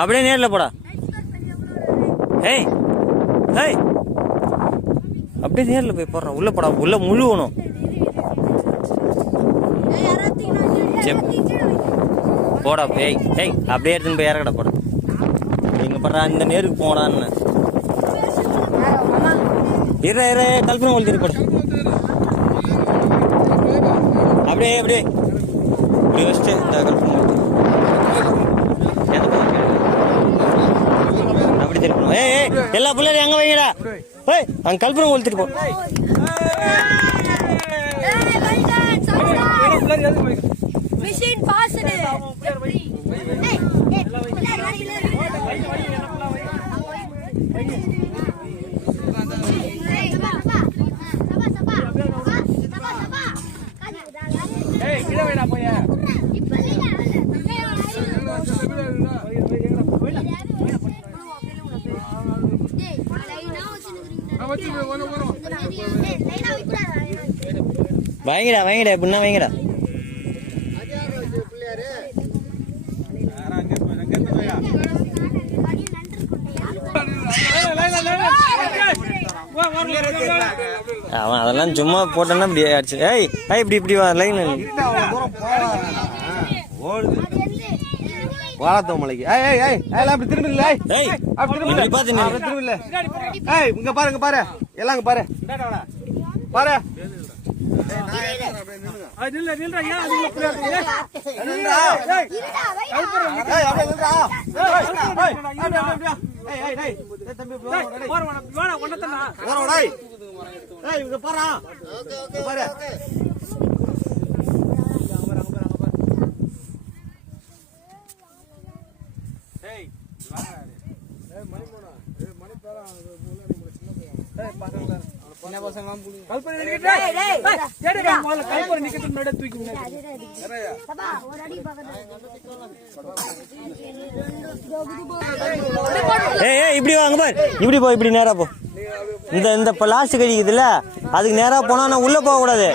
அப்படியே நேரில் போடா. ஏய் ஏய் அப்படியே நேரில் போய் போடுறான். உள்ள போடா, உள்ள முழுவணும். போடா. ஏய் ஏய் அப்படியே எடுத்துன்னு போய் இறக்கடா போட. நீங்க படுறா, இந்த நேருக்கு போடான்னு இற கல்பனை ஒழிச்சிட்டு போட. அப்படியே அப்படியே இப்படி வச்சுட்டு இந்த கல்பனை அப்படி திருப்பணும். ஏய் எல்லா பிள்ளையும் அங்கே வைங்கடா. ஏய் அங்கே கல்பனை ஒழிச்சிட்டு போ. வைங்கடா வைங்கடா எப்படின்னா வைங்கடா. அவன் அதெல்லாம் சும்மா போட்டோன்னா இப்படி ஆச்சு. ஏய் இப்படி இப்படி வா லைன் வாழத்தோ மலைக்கு. அப்படி திரும்ப இல்ல. திரும்ப இல்ல. இங்க பாரு, இங்க பாரு, எல்லாம் இங்க பாரு பாரு. இப்படி வாங்க பாரு. இப்படி போ, இப்படி நேரா போ. இந்த பிளாஸ்டிக் அடிக்குதுல்ல, அதுக்கு நேரா போனா நான் உள்ள போக கூடாது.